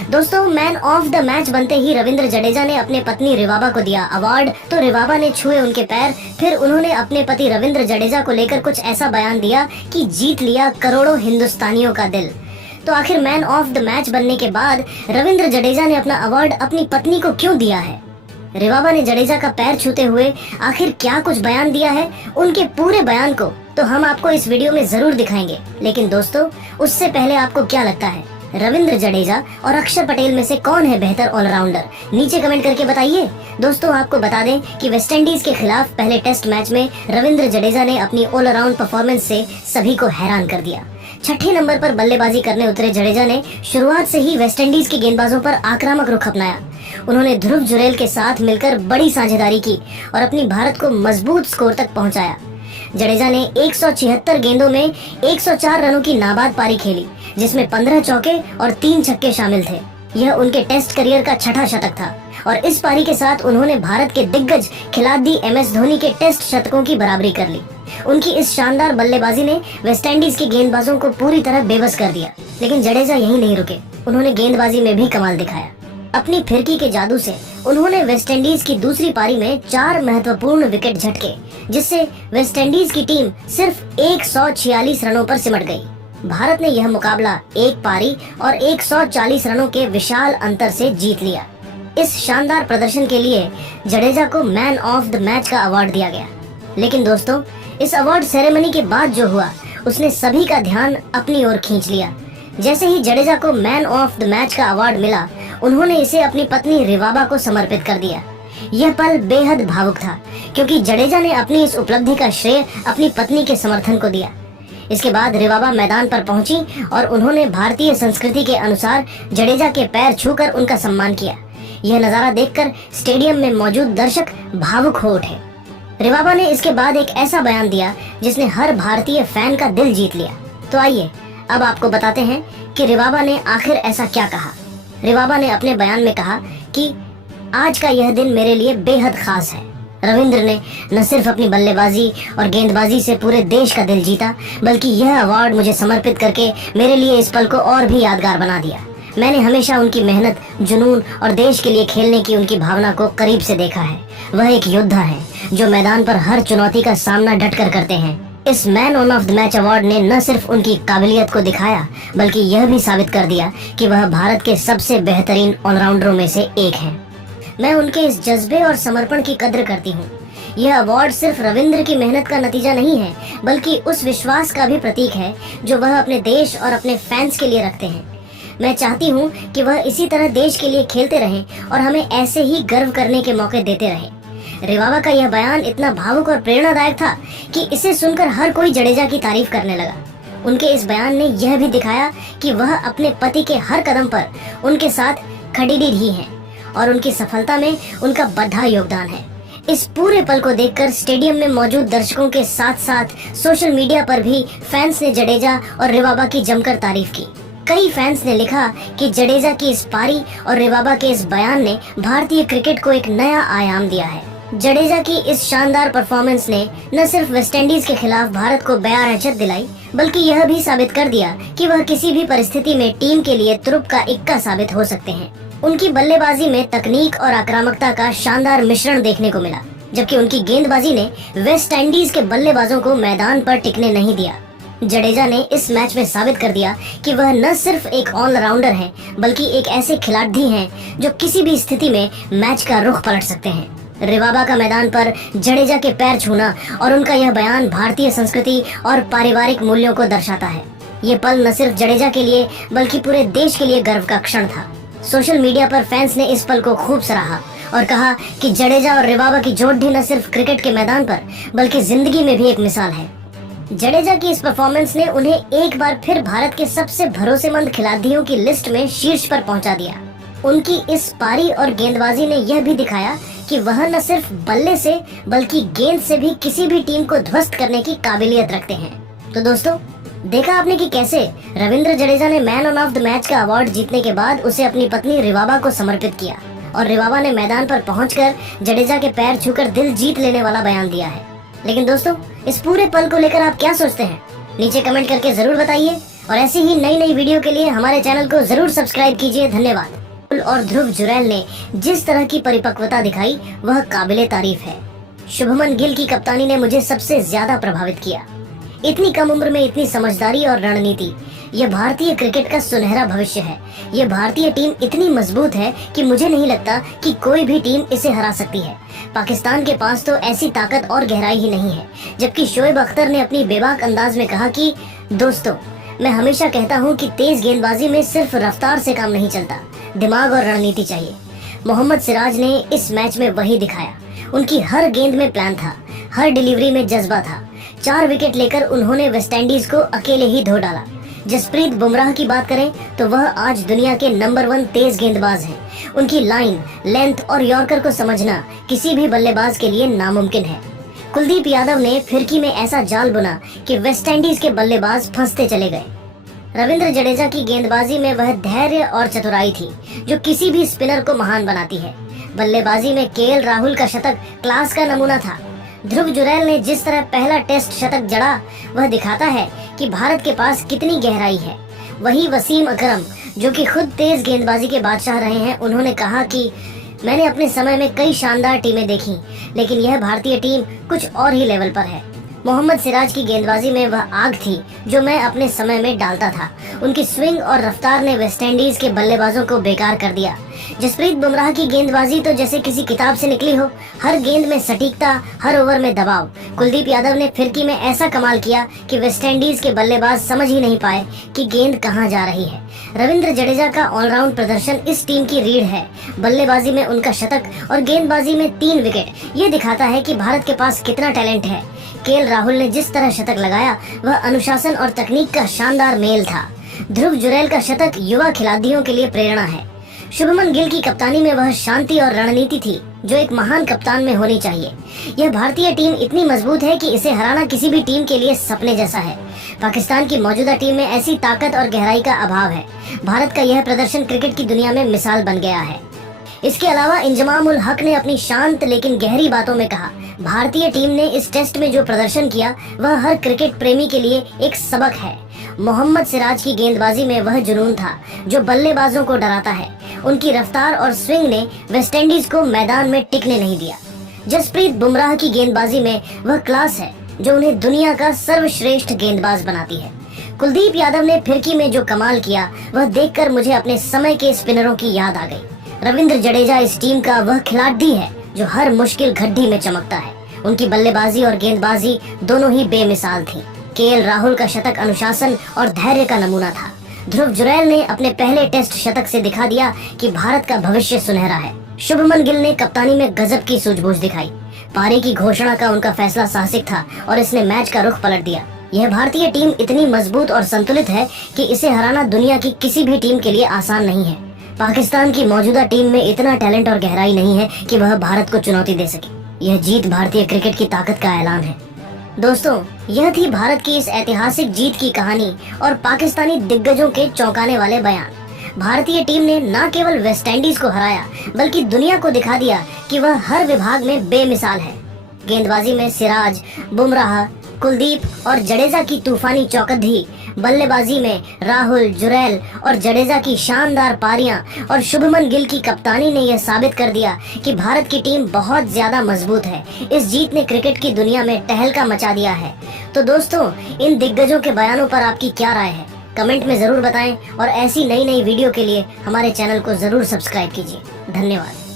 दोस्तों, man of the match बनते ही रविंद्र जडेजा ने अपने पत्नी रिवाबा को दिया अवार्ड। तो रिवाबा ने छुए उनके पैर। फिर उन्होंने अपने पति रविंद्र जडेजा को लेकर कुछ ऐसा बयान दिया कि जीत लिया करोड़ों हिंदुस्तानियों का दिल। तो आखिर मैन ऑफ द मैच बनने के बाद रविंद्र जडेजा ने अपना अवार्ड अपनी पत्नी को क्यों दिया है? रिवाबा ने जडेजा का पैर छूते हुए आखिर क्या कुछ बयान दिया है? उनके पूरे बयान को तो हम आपको इस वीडियो में जरूर दिखाएंगे। लेकिन दोस्तों, उससे पहले आपको क्या लगता है, रविंद्र जडेजा और अक्षर पटेल में से कौन है बेहतर ऑलराउंडर? नीचे कमेंट करके बताइए। दोस्तों, आपको बता दें कि वेस्टइंडीज के खिलाफ पहले टेस्ट मैच में रविंद्र जडेजा ने अपनी ऑलराउंड परफॉर्मेंस से सभी को हैरान कर दिया। छठे नंबर पर बल्लेबाजी करने उतरे जडेजा ने शुरुआत से ही वेस्टइंडीज के गेंदबाजों पर आक्रामक रुख अपनाया। उन्होंने ध्रुव जुरैल के साथ मिलकर बड़ी साझेदारी की और अपनी भारत को मजबूत स्कोर तक पहुंचाया। जडेजा ने 176 गेंदों में 104 रनों की नाबाद पारी खेली, जिसमें 15 चौके और 3 छक्के शामिल थे। यह उनके टेस्ट करियर का छठा शतक था और इस पारी के साथ उन्होंने भारत के दिग्गज खिलाड़ी MS धोनी के टेस्ट शतकों की बराबरी कर ली। उनकी इस शानदार बल्लेबाजी ने वेस्टइंडीज के गेंदबाजों को पूरी तरह बेबस कर दिया। लेकिन जडेजा यहीं नहीं रुके, उन्होंने गेंदबाजी में भी कमाल दिखाया। अपनी फिरकी के जादू से उन्होंने वेस्टइंडीज की दूसरी पारी में 4 महत्वपूर्ण विकेट झटके, जिससे वेस्टइंडीज की टीम सिर्फ 146 रनों पर सिमट गई। भारत ने यह मुकाबला एक पारी और 140 रनों के विशाल अंतर से जीत लिया। इस शानदार प्रदर्शन के लिए जडेजा को मैन ऑफ द मैच का अवार्ड दिया गया। लेकिन दोस्तों, इस अवार्ड सेरेमनी के बाद जो हुआ, उसने सभी का ध्यान अपनी ओर खींच लिया। जैसे ही जडेजा को मैन ऑफ द मैच का अवार्ड मिला, उन्होंने इसे अपनी पत्नी रिवाबा को समर्पित कर दिया। यह पल बेहद भावुक था, क्योंकि जडेजा ने अपनी इस उपलब्धि का श्रेय अपनी पत्नी के समर्थन को दिया। इसके बाद रिवाबा मैदान पर पहुंची और उन्होंने भारतीय संस्कृति के अनुसार जडेजा के पैर छूकर उनका सम्मान किया। यह नजारा देखकर स्टेडियम में मौजूद दर्शक भावुक हो उठे। रिवाबा ने इसके बाद एक ऐसा बयान दिया जिसने हर भारतीय फैन का दिल जीत लिया। तो आइए अब आपको बताते हैं कि रिवाबा ने आखिर ऐसा क्या कहा। रिवाबा ने अपने बयान में कहा कि आज का यह दिन मेरे लिए बेहद खास है। रविंद्र ने न सिर्फ अपनी बल्लेबाजी और गेंदबाजी से पूरे देश का दिल जीता, बल्कि यह अवार्ड मुझे समर्पित करके मेरे लिए इस पल को और भी यादगार बना दिया। मैंने हमेशा उनकी मेहनत, जुनून और देश के लिए खेलने की उनकी भावना को करीब से देखा है। वह एक योद्धा है जो मैदान पर हर चुनौती का सामना डटकर करते हैं। इस man of the match award ने न सिर्फ उनकी काबिलियत को दिखाया, बल्कि यह भी साबित कर दिया कि वह भारत के सबसे बेहतरीन ऑलराउंडरों में से एक हैं। मैं उनके इस जज्बे और समर्पण की कद्र करती हूँ। यह अवार्ड सिर्फ रविंद्र की मेहनत का नतीजा नहीं है, बल्कि उस विश्वास का भी प्रतीक है जो वह अपने देश और अपने फैंस के लिए रखते हैं। मैं चाहती हूँ कि वह इसी तरह देश के लिए खेलते रहें और हमें ऐसे ही गर्व करने के मौके देते रहें। रिवाबा का यह बयान इतना भावुक और प्रेरणादायक था कि इसे सुनकर हर कोई जडेजा की तारीफ करने लगा। उनके इस बयान ने यह भी दिखाया कि वह अपने पति के हर कदम पर उनके साथ खड़ी रही हैं और उनकी सफलता में उनका बढ़ा योगदान है। इस पूरे पल को देखकर स्टेडियम में मौजूद दर्शकों के साथ साथ सोशल मीडिया पर भी फैंस ने जडेजा और रिवाबा की जमकर तारीफ की। कई फैंस ने लिखा कि जडेजा की इस पारी और रिवाबा के इस बयान ने भारतीय क्रिकेट को एक नया आयाम दिया है। जडेजा की इस शानदार परफॉर्मेंस ने न सिर्फ वेस्टइंडीज के खिलाफ भारत को बयार दिलाई, बल्कि यह भी साबित कर दिया कि वह किसी भी परिस्थिति में टीम के लिए तुरुप का इक्का साबित हो सकते हैं। उनकी बल्लेबाजी में तकनीक और आक्रामकता का शानदार मिश्रण देखने को मिला, जबकि उनकी गेंदबाजी ने वेस्टइंडीज के बल्लेबाजों को मैदान पर टिकने नहीं दिया। जडेजा ने इस मैच में साबित कर दिया कि वह न सिर्फ एक ऑलराउंडर हैं, बल्कि एक ऐसे खिलाड़ी हैं जो किसी भी स्थिति में मैच का रुख पलट सकते हैं। रिवाबा का मैदान पर जडेजा के पैर छूना और उनका यह बयान भारतीय संस्कृति और पारिवारिक मूल्यों को दर्शाता है। ये पल न सिर्फ जडेजा के लिए बल्कि पूरे देश के लिए गर्व का क्षण था। सोशल मीडिया पर फैंस ने इस पल को खूब सराहा और कहा कि जडेजा और रिवाबा की जोड़ी न सिर्फ क्रिकेट के मैदान पर बल्कि जिंदगी में भी एक मिसाल है। जडेजा की इस परफॉर्मेंस ने उन्हें एक बार फिर भारत के सबसे भरोसेमंद खिलाड़ियों की लिस्ट में शीर्ष पर पहुंचा दिया। उनकी इस पारी और गेंदबाजी ने यह भी दिखाया कि वह न सिर्फ बल्ले से बल्कि गेंद से भी किसी भी टीम को ध्वस्त करने की काबिलियत रखते हैं। तो दोस्तों, देखा आपने कि कैसे रविंद्र जडेजा ने मैन ऑफ द मैच का अवार्ड जीतने के बाद उसे अपनी पत्नी रिवाबा को समर्पित किया और रिवाबा ने मैदान पर पहुंचकर जडेजा के पैर छूकर दिल जीत लेने वाला बयान दिया है। लेकिन दोस्तों, इस पूरे पल को लेकर आप क्या सोचते हैं? नीचे कमेंट करके जरूर बताइए और ऐसी ही नई नई वीडियो के लिए हमारे चैनल को जरूर सब्सक्राइब कीजिए। धन्यवाद। और ध्रुव जुरैल ने जिस तरह की परिपक्वता दिखाई वह काबिले तारीफ है। शुभमन गिल की कप्तानी ने मुझे सबसे ज्यादा प्रभावित किया। इतनी कम उम्र में इतनी समझदारी और रणनीति, यह भारतीय क्रिकेट का सुनहरा भविष्य है। यह भारतीय टीम इतनी मजबूत है कि मुझे नहीं लगता कि कोई भी टीम इसे हरा सकती है। पाकिस्तान के पास तो ऐसी ताकत और गहराई ही नहीं है। जबकि शोएब अख्तर ने अपनी बेबाक अंदाज में कहा कि दोस्तों, मैं हमेशा कहता हूं कि तेज गेंदबाजी में सिर्फ रफ्तार से काम नहीं चलता, दिमाग और रणनीति चाहिए। मोहम्मद सिराज ने इस मैच में वही दिखाया। उनकी हर गेंद में प्लान था, हर डिलीवरी में जज्बा था। 4 विकेट लेकर उन्होंने वेस्टइंडीज को अकेले ही धो डाला। जसप्रीत बुमराह की बात करें तो वह आज दुनिया के नंबर 1 तेज गेंदबाज हैं। उनकी लाइन, लेंथ और यॉर्कर को समझना किसी भी बल्लेबाज के लिए नामुमकिन है। कुलदीप यादव ने फिरकी में ऐसा जाल बुना कि वेस्टइंडीज के बल्लेबाज फंसते चले गए। रविंद्र जडेजा की गेंदबाजी में वह धैर्य और चतुराई थी जो किसी भी स्पिनर को महान बनाती है। बल्लेबाजी में केएल राहुल का शतक क्लास का नमूना था। ध्रुव जुरैल ने जिस तरह पहला टेस्ट शतक जड़ा, वह दिखाता है कि भारत के पास कितनी गहराई है। वही वसीम अकरम, जो कि खुद तेज गेंदबाजी के बादशाह रहे हैं, उन्होंने कहा कि मैंने अपने समय में कई शानदार टीमें देखी, लेकिन यह भारतीय टीम कुछ और ही लेवल पर है। मोहम्मद सिराज की गेंदबाजी में वह आग थी जो मैं अपने समय में डालता था। उनकी स्विंग और रफ्तार ने वेस्टइंडीज के बल्लेबाजों को बेकार कर दिया। जसप्रीत बुमराह की गेंदबाजी तो जैसे किसी किताब से निकली हो, हर गेंद में सटीकता, हर ओवर में दबाव। कुलदीप यादव ने फिरकी में ऐसा कमाल किया कि वेस्टइंडीज के बल्लेबाज समझ ही नहीं पाए कि गेंद कहां जा रही है। रविंद्र जडेजा का ऑलराउंड प्रदर्शन इस टीम की रीढ़ है। बल्लेबाजी में उनका शतक और गेंदबाजी में 3 विकेट, ये दिखाता है कि भारत के पास कितना टैलेंट है। केएल राहुल ने जिस तरह शतक लगाया, वह अनुशासन और तकनीक का शानदार मेल था। ध्रुव जुरैल का शतक युवा खिलाड़ियों के लिए प्रेरणा है। शुभमन गिल की कप्तानी में वह शांति और रणनीति थी जो एक महान कप्तान में होनी चाहिए। यह भारतीय टीम इतनी मजबूत है कि इसे हराना किसी भी टीम के लिए सपने जैसा है। पाकिस्तान की मौजूदा टीम में ऐसी ताकत और गहराई का अभाव है। भारत का यह प्रदर्शन क्रिकेट की दुनिया में मिसाल बन गया है। इसके अलावा इंजमाम उल हक ने अपनी शांत लेकिन गहरी बातों में कहा, भारतीय टीम ने इस टेस्ट में जो प्रदर्शन किया वह हर क्रिकेट प्रेमी के लिए एक सबक है। मोहम्मद सिराज की गेंदबाजी में वह जुनून था जो बल्लेबाजों को डराता है। उनकी रफ्तार और स्विंग ने वेस्टइंडीज को मैदान में टिकने नहीं दिया। जसप्रीत बुमराह की गेंदबाजी में वह क्लास है जो उन्हें दुनिया का सर्वश्रेष्ठ गेंदबाज बनाती है। कुलदीप यादव ने फिरकी में जो कमाल किया, वह देखकर मुझे अपने समय के स्पिनरों की याद आ गई। रविंद्र जडेजा इस टीम का वह खिलाड़ी है जो हर मुश्किल गड्ढी में चमकता है। उनकी बल्लेबाजी और गेंदबाजी दोनों ही बेमिसाल थी। केएल राहुल का शतक अनुशासन और धैर्य का नमूना था। ध्रुव जुरैल ने अपने पहले टेस्ट शतक से दिखा दिया कि भारत का भविष्य सुनहरा है। शुभमन गिल ने कप्तानी में गजब की सूझबूझ दिखाई। पारी की घोषणा का उनका फैसला साहसिक था और इसने मैच का रुख पलट दिया। यह भारतीय टीम इतनी मजबूत और संतुलित है कि इसे हराना दुनिया की किसी भी टीम के लिए आसान नहीं है। पाकिस्तान की मौजूदा टीम में इतना टैलेंट और गहराई नहीं है कि वह भारत को चुनौती दे सके। यह जीत भारतीय क्रिकेट की ताकत का ऐलान है। दोस्तों, यह थी भारत की इस ऐतिहासिक जीत की कहानी और पाकिस्तानी दिग्गजों के चौंकाने वाले बयान। भारतीय टीम ने न केवल वेस्टइंडीज को हराया बल्कि दुनिया को दिखा दिया कि वह हर विभाग में बेमिसाल है। गेंदबाजी में सिराज, बुमराह, कुलदीप और जडेजा की तूफानी चौकसी, बल्लेबाजी में राहुल, जुरैल और जडेजा की शानदार पारियां और शुभमन गिल की कप्तानी ने यह साबित कर दिया कि भारत की टीम बहुत ज्यादा मजबूत है। इस जीत ने क्रिकेट की दुनिया में तहलका मचा दिया है। तो दोस्तों, इन दिग्गजों के बयानों पर आपकी क्या राय है? कमेंट में जरूर बताएं और ऐसी नई नई वीडियो के लिए हमारे चैनल को जरूर सब्सक्राइब कीजिए। धन्यवाद।